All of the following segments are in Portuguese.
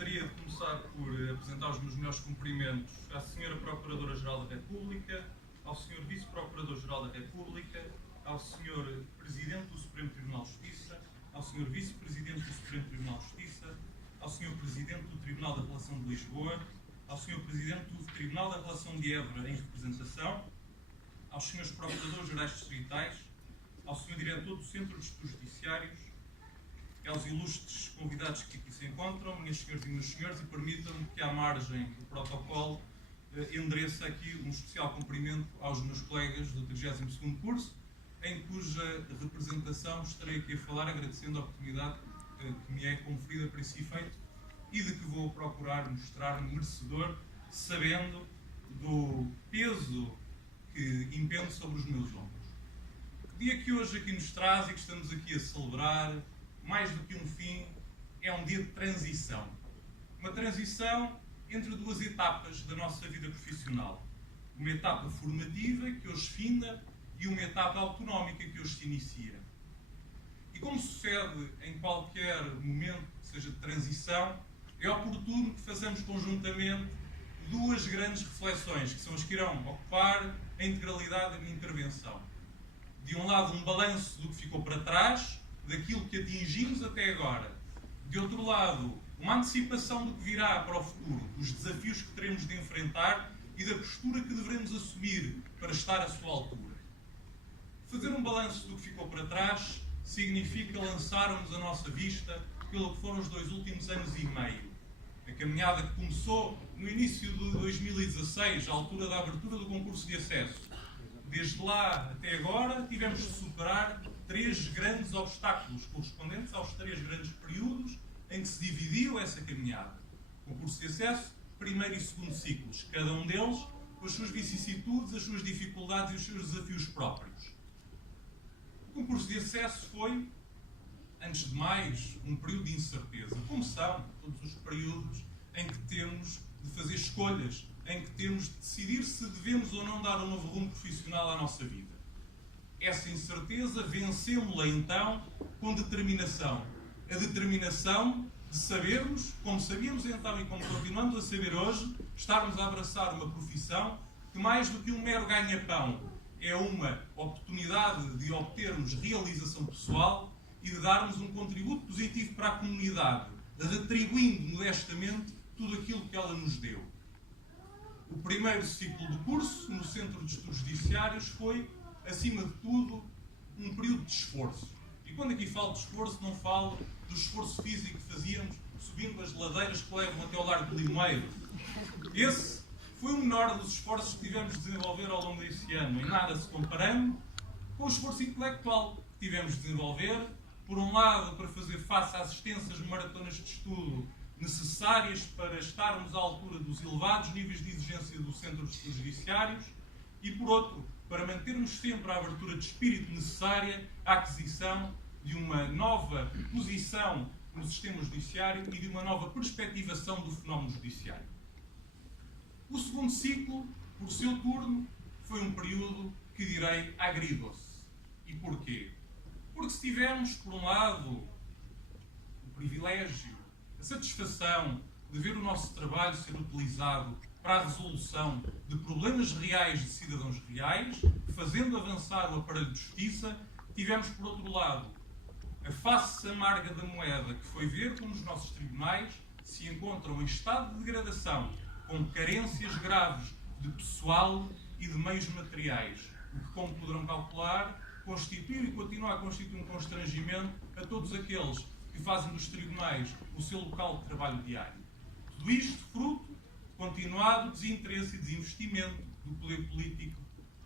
gostaria de começar por apresentar os meus melhores cumprimentos à Sra. Procuradora-Geral da República, ao Sr. Vice-Procurador-Geral da República, ao Sr. Presidente do Supremo Tribunal de Justiça, ao Sr. Vice-Presidente do Supremo Tribunal de Justiça, ao Sr. Presidente do Tribunal da Relação de Lisboa, ao Sr. Presidente do Tribunal da Relação de Évora em representação, aos Srs. Procuradores-Gerais Distritais, ao Sr. Diretor do Centro de Estudos Judiciários, aos ilustres convidados que aqui se encontram, minhas senhoras e meus senhores, e permitam-me que, à margem do protocolo, endereço aqui um especial cumprimento aos meus colegas do 32º curso, em cuja representação estarei aqui a falar, agradecendo a oportunidade que me é conferida para esse efeito e de que vou procurar mostrar-me merecedor, sabendo do peso que impende sobre os meus ombros. O dia que hoje aqui nos traz e que estamos aqui a celebrar, mais do que um fim, é um dia de transição. Uma transição entre duas etapas da nossa vida profissional. Uma etapa formativa, que hoje finda, e uma etapa autonómica, que hoje se inicia. E como sucede em qualquer momento que seja de transição, é oportuno que façamos conjuntamente duas grandes reflexões, que são as que irão ocupar a integralidade da minha intervenção. De um lado, um balanço do que ficou para trás, daquilo que atingimos até agora. De outro lado, uma antecipação do que virá para o futuro, dos desafios que teremos de enfrentar e da postura que devemos assumir para estar à sua altura. Fazer um balanço do que ficou para trás significa lançarmos a nossa vista pelo que foram os 2 últimos anos e meio. A caminhada que começou no início de 2016, à altura da abertura do concurso de acesso. Desde lá até agora, tivemos de superar 3 grandes obstáculos correspondentes aos 3 grandes períodos em que se dividiu essa caminhada. Concurso de acesso, primeiro e segundo ciclos, cada um deles com as suas vicissitudes, as suas dificuldades e os seus desafios próprios. O concurso de acesso foi, antes de mais, um período de incerteza, como são todos os períodos em que temos de fazer escolhas, em que temos de decidir se devemos ou não dar um novo rumo profissional à nossa vida. Essa incerteza vencemos-la então com determinação. A determinação de sabermos, como sabíamos então e como continuamos a saber hoje, estarmos a abraçar uma profissão que, mais do que um mero ganha-pão, é uma oportunidade de obtermos realização pessoal e de darmos um contributo positivo para a comunidade, retribuindo modestamente tudo aquilo que ela nos deu. O primeiro ciclo do curso, no Centro de Estudos Judiciários, foi, acima de tudo, um período de esforço. E quando aqui falo de esforço, não falo do esforço físico que fazíamos subindo as ladeiras que levam até ao Largo de Limoeiro. Esse foi o menor dos esforços que tivemos de desenvolver ao longo desse ano, em nada se comparando com o esforço intelectual que tivemos de desenvolver, por um lado, para fazer face às extensas maratonas de estudo necessárias para estarmos à altura dos elevados níveis de exigência do Centro de Estudos Judiciários e, por outro, para mantermos sempre a abertura de espírito necessária à aquisição de uma nova posição no sistema judiciário e de uma nova perspectivação do fenómeno judiciário. O segundo ciclo, por seu turno, foi um período que direi agridoce. E porquê? Porque se tivermos, por um lado, o privilégio, a satisfação de ver o nosso trabalho ser utilizado para a resolução de problemas reais de cidadãos reais, fazendo avançar o aparelho de justiça, tivemos, por outro lado, a face amarga da moeda, que foi ver como os nossos tribunais se encontram em estado de degradação, com carências graves de pessoal e de meios materiais, o que, como poderão calcular, constituiu e continua a constituir um constrangimento a todos aqueles que fazem dos tribunais o seu local de trabalho diário. Tudo isto fruto de continuado desinteresse e desinvestimento do poder político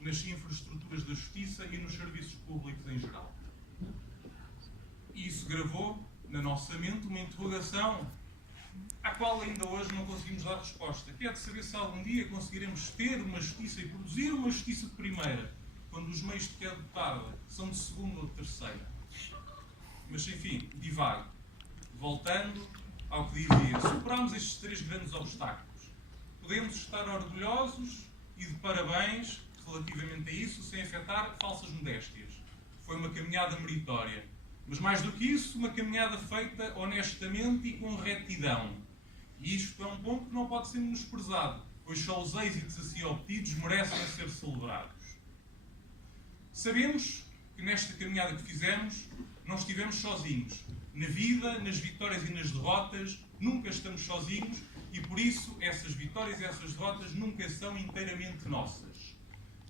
nas infraestruturas da justiça e nos serviços públicos em geral. E isso gravou na nossa mente uma interrogação à qual ainda hoje não conseguimos dar resposta, que é de saber se algum dia conseguiremos ter uma justiça e produzir uma justiça de primeira, quando os meios de que é dotada são de segunda ou de terceira. Mas, enfim, divago. Voltando ao que dizia, superámos estes 3 grandes obstáculos. Podemos estar orgulhosos e de parabéns relativamente a isso, sem afetar falsas modéstias. Foi uma caminhada meritória. Mas mais do que isso, uma caminhada feita honestamente e com retidão. E isto é um ponto que não pode ser menosprezado, pois só os êxitos assim obtidos merecem ser celebrados. Sabemos que nesta caminhada que fizemos não estivemos sozinhos. Na vida, nas vitórias e nas derrotas, nunca estamos sozinhos e por isso essas vitórias e essas derrotas nunca são inteiramente nossas.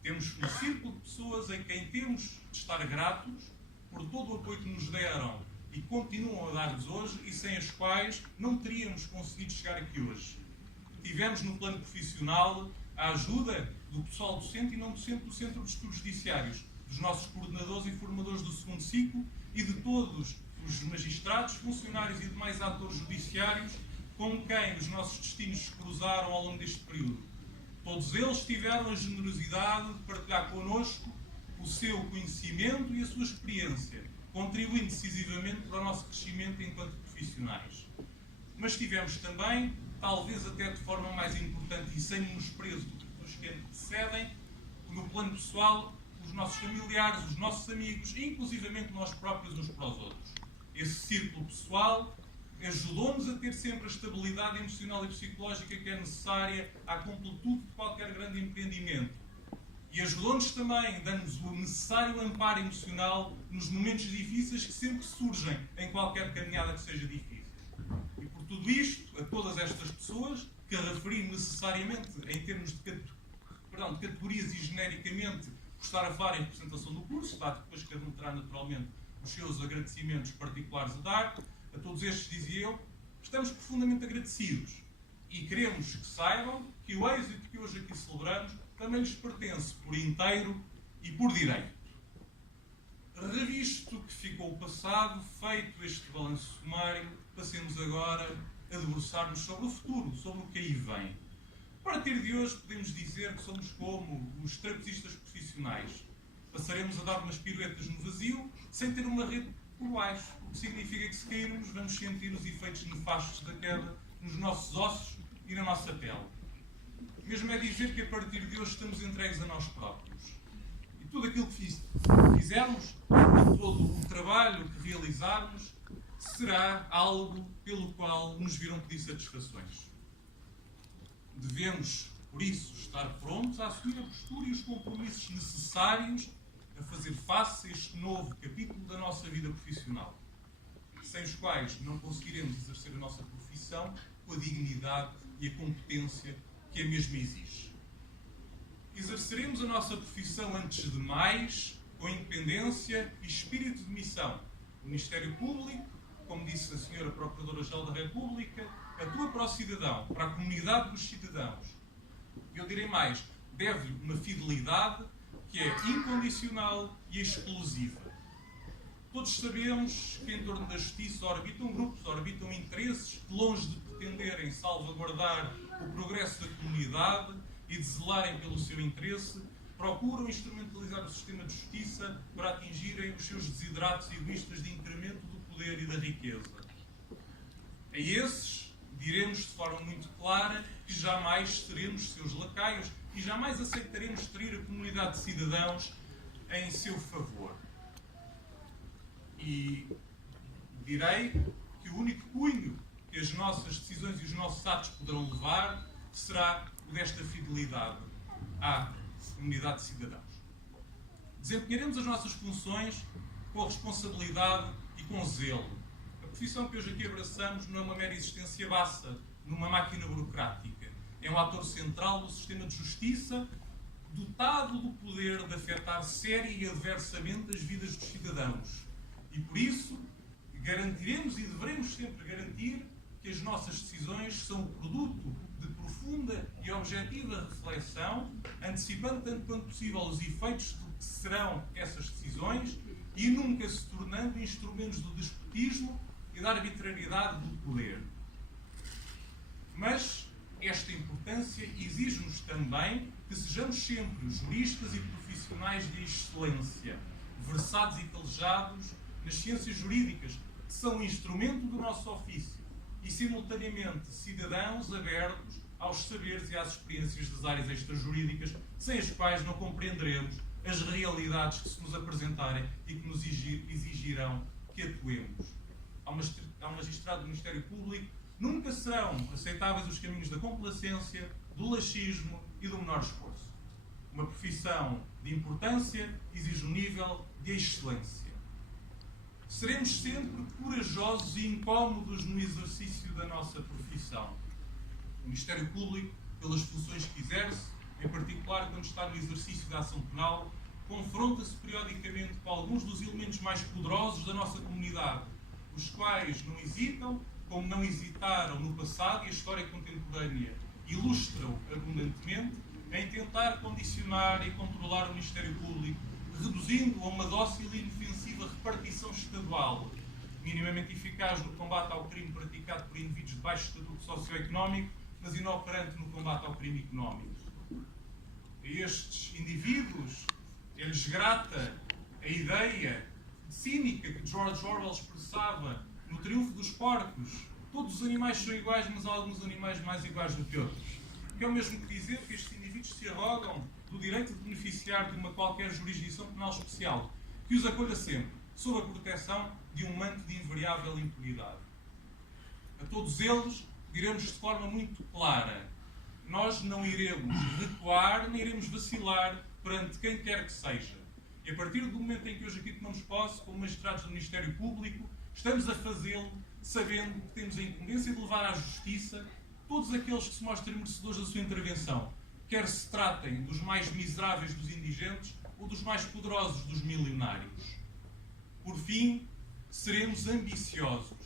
Temos um círculo de pessoas em quem temos de estar gratos por todo o apoio que nos deram e continuam a dar-nos hoje e sem as quais não teríamos conseguido chegar aqui hoje. Tivemos no plano profissional a ajuda do pessoal docente e não docente do Centro de Estudos Judiciários, dos nossos coordenadores e formadores do segundo ciclo e de todos os magistrados, funcionários e demais atores judiciários com quem os nossos destinos se cruzaram ao longo deste período. Todos eles tiveram a generosidade de partilhar connosco o seu conhecimento e a sua experiência, contribuindo decisivamente para o nosso crescimento enquanto profissionais. Mas tivemos também, talvez até de forma mais importante e sem menosprezo dos que antecedem, no plano pessoal, os nossos familiares, os nossos amigos e inclusivamente nós próprios uns para os outros. Esse círculo pessoal ajudou-nos a ter sempre a estabilidade emocional e psicológica que é necessária à completude de qualquer grande empreendimento. E ajudou-nos também, dando-nos o necessário amparo emocional nos momentos difíceis que sempre surgem em qualquer caminhada que seja difícil. E por tudo isto, a todas estas pessoas, que a referi necessariamente em termos de categorias e genericamente por estar a falar em representação do curso, está depois cada um terá naturalmente os seus agradecimentos particulares a dar, a todos estes dizia eu, estamos profundamente agradecidos e queremos que saibam que o êxito que hoje aqui celebramos também lhes pertence por inteiro e por direito. Revisto que ficou o passado, feito este balanço sumário, passemos agora a debruçar-nos sobre o futuro, sobre o que aí vem. A partir de hoje podemos dizer que somos como os trapezistas profissionais. Passaremos a dar umas piruetas no vazio sem ter uma rede por baixo, o que significa que se cairmos vamos sentir os efeitos nefastos da queda nos nossos ossos e na nossa pele. Mesmo é dizer que a partir de hoje estamos entregues a nós próprios. E tudo aquilo que fizermos, e todo o trabalho que realizarmos, será algo pelo qual nos virão pedir satisfações. Devemos, por isso, estar prontos a assumir a postura e os compromissos necessários a fazer face a este novo capítulo da nossa vida profissional, sem os quais não conseguiremos exercer a nossa profissão com a dignidade e a competência que a mesma exige. Exerceremos a nossa profissão, antes de mais, com independência e espírito de missão. O Ministério Público, como disse a Sra. Procuradora-Geral da República, atua para o cidadão, para a comunidade dos cidadãos. Eu direi mais, deve-lhe uma fidelidade que é incondicional e exclusiva. Todos sabemos que em torno da justiça orbitam grupos, orbitam interesses que, longe de pretenderem salvaguardar o progresso da comunidade e de zelarem pelo seu interesse, procuram instrumentalizar o sistema de justiça para atingirem os seus desideratos egoístas de incremento do poder e da riqueza. A esses, diremos de forma muito clara que jamais seremos seus lacaios e jamais aceitaremos trair a comunidade de cidadãos em seu favor. E direi que o único cunho que as nossas decisões e os nossos atos poderão levar será o desta fidelidade à comunidade de cidadãos. Desempenharemos as nossas funções com responsabilidade e com zelo. A profissão que hoje aqui abraçamos não é uma mera existência bassa numa máquina burocrática. É um ator central do sistema de justiça, dotado do poder de afetar séria e adversamente as vidas dos cidadãos. E por isso, garantiremos e deveremos sempre garantir que as nossas decisões são produto de profunda e objetiva reflexão, antecipando tanto quanto possível os efeitos do que serão essas decisões e nunca se tornando instrumentos do despotismo e da arbitrariedade do poder. Mas esta importância exige-nos também que sejamos sempre juristas e profissionais de excelência, versados e calejados nas ciências jurídicas, que são um instrumento do nosso ofício, e simultaneamente cidadãos abertos aos saberes e às experiências das áreas extrajurídicas, sem as quais não compreenderemos as realidades que se nos apresentarem e que nos exigirão que atuemos. Ao magistrado do Ministério Público Nunca serão aceitáveis os caminhos da complacência, do laxismo e do menor esforço. Uma profissão de importância exige um nível de excelência. Seremos sempre corajosos e incómodos no exercício da nossa profissão. O Ministério Público, pelas funções que exerce, em particular quando está no exercício da ação penal, confronta-se periodicamente com alguns dos elementos mais poderosos da nossa comunidade, os quais não hesitam, como não hesitaram no passado, e a história contemporânea ilustra-o abundantemente, em tentar condicionar e controlar o Ministério Público, reduzindo-o a uma dócil e inofensiva repartição estadual, minimamente eficaz no combate ao crime praticado por indivíduos de baixo estatuto socioeconómico, mas inoperante no combate ao crime económico. A estes indivíduos, é-lhes grata a ideia cínica que George Orwell expressava no Triunfo dos Porcos. Todos os animais são iguais, mas há alguns animais mais iguais do que outros. Que é o mesmo que dizer que estes indivíduos se arrogam do direito de beneficiar de uma qualquer jurisdição penal especial, que os acolha sempre, sob a proteção de um manto de invariável impunidade. A todos eles, diremos de forma muito clara: nós não iremos recuar, nem iremos vacilar perante quem quer que seja. E a partir do momento em que hoje aqui tomamos posse, como magistrados do Ministério Público, estamos a fazê-lo sabendo que temos a incumbência de levar à justiça todos aqueles que se mostrem merecedores da sua intervenção, quer se tratem dos mais miseráveis dos indigentes ou dos mais poderosos dos milionários. Por fim, seremos ambiciosos.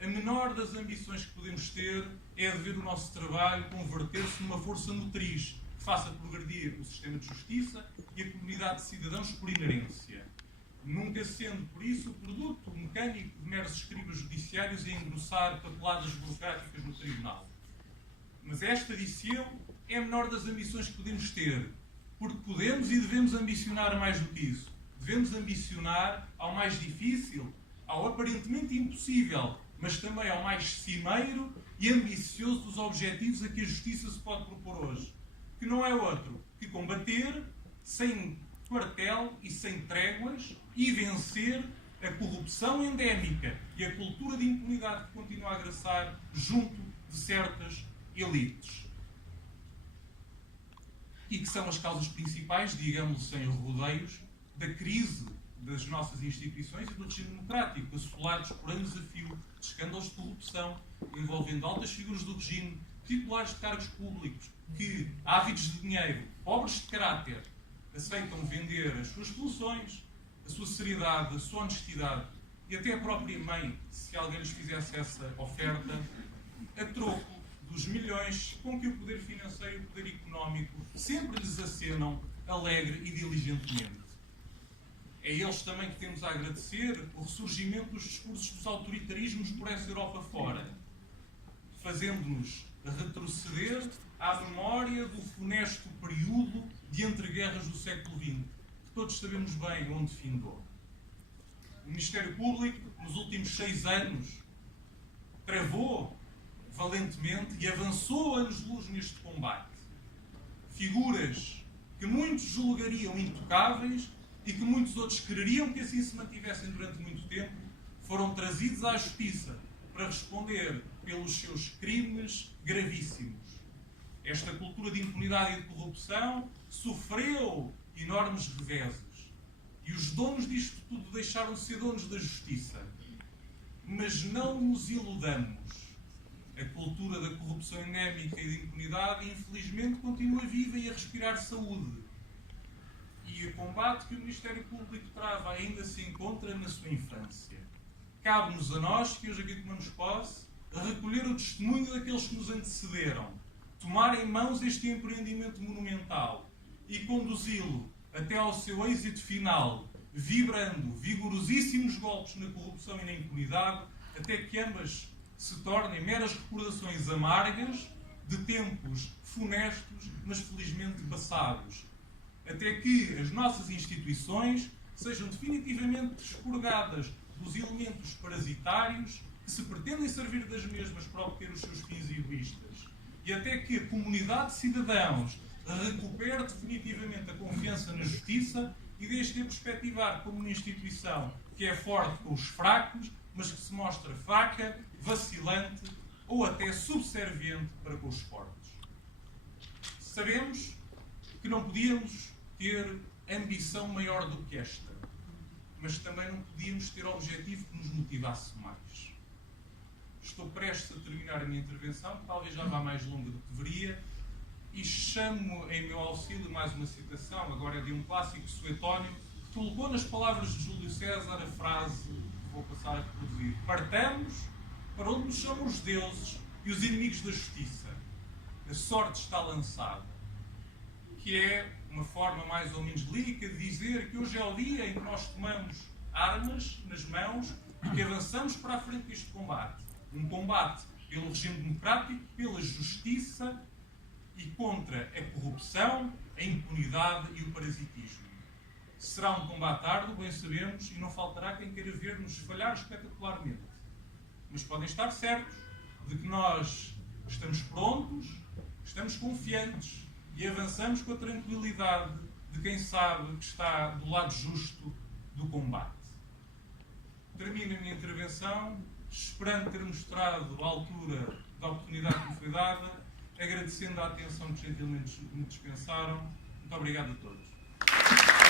A menor das ambições que podemos ter é a de ver o nosso trabalho converter-se numa força motriz que faça progredir o sistema de justiça e a comunidade de cidadãos por inerência, nunca sendo, por isso, o produto mecânico de meros escribas judiciários a engrossar papeladas burocráticas no tribunal. Mas esta, disse eu, é a menor das ambições que podemos ter, porque podemos e devemos ambicionar mais do que isso. Devemos ambicionar ao mais difícil, ao aparentemente impossível, mas também ao mais cimeiro e ambicioso dos objetivos a que a justiça se pode propor hoje, que não é outro que combater, sem quartel e sem tréguas, e vencer a corrupção endémica e a cultura de impunidade que continua a agraçar junto de certas elites. E que são as causas principais, digamos sem rodeios, da crise das nossas instituições e do regime democrático, assolados por anos a fio de escândalos de corrupção, envolvendo altas figuras do regime, titulares de cargos públicos, que, ávidos de dinheiro, pobres de caráter, aceitam vender as suas soluções, a sua seriedade, a sua honestidade e até a própria mãe, se alguém lhes fizesse essa oferta, a troco dos milhões com que o poder financeiro e o poder económico sempre lhes acenam alegre e diligentemente. É a eles também que temos a agradecer o ressurgimento dos discursos dos autoritarismos por essa Europa fora, fazendo-nos retroceder à memória do funesto período de entreguerras do século XX, que todos sabemos bem onde findou. O Ministério Público, nos últimos 6 anos, travou valentemente e avançou anos-luz neste combate. Figuras que muitos julgariam intocáveis e que muitos outros quereriam que assim se mantivessem durante muito tempo, foram trazidos à justiça para responder pelos seus crimes gravíssimos. Esta cultura de impunidade e de corrupção sofreu enormes reveses. E os donos disto tudo deixaram de ser donos da justiça. Mas não nos iludamos. A cultura da corrupção endémica e de impunidade, infelizmente, continua viva e a respirar saúde. E o combate que o Ministério Público trava ainda se encontra na sua infância. Cabe-nos a nós, que hoje aqui tomamos posse, recolher o testemunho daqueles que nos antecederam, tomar em mãos este empreendimento monumental e conduzi-lo até ao seu êxito final, vibrando vigorosíssimos golpes na corrupção e na impunidade, até que ambas se tornem meras recordações amargas de tempos funestos, mas felizmente passados. Até que as nossas instituições sejam definitivamente expurgadas dos elementos parasitários que se pretendem servir das mesmas para obter os seus fins egoístas. E até que a comunidade de cidadãos recupere definitivamente a confiança na justiça e deixe de perspectivar como uma instituição que é forte com os fracos, mas que se mostra fraca, vacilante ou até subserviente para com os fortes. Sabemos que não podíamos ter ambição maior do que esta, mas também não podíamos ter objetivo que nos motivasse mais. Estou prestes a terminar a minha intervenção, que talvez já vá mais longa do que deveria, e chamo em meu auxílio mais uma citação, agora é de um clássico suetónio, que colocou nas palavras de Júlio César a frase que vou passar a reproduzir: partamos para onde nos chamam os deuses e os inimigos da justiça. A sorte está lançada. Que é uma forma mais ou menos lírica de dizer que hoje é o dia em que nós tomamos armas nas mãos e que avançamos para a frente deste combate. Um combate pelo regime democrático, pela justiça e contra a corrupção, a impunidade e o parasitismo. Será um combate árduo, bem sabemos, e não faltará quem queira ver-nos falhar espetacularmente. Mas podem estar certos de que nós estamos prontos, estamos confiantes e avançamos com a tranquilidade de quem sabe que está do lado justo do combate. Termino a minha intervenção, esperando ter mostrado a altura da oportunidade que me foi dada, agradecendo a atenção que gentilmente me dispensaram. Muito obrigado a todos.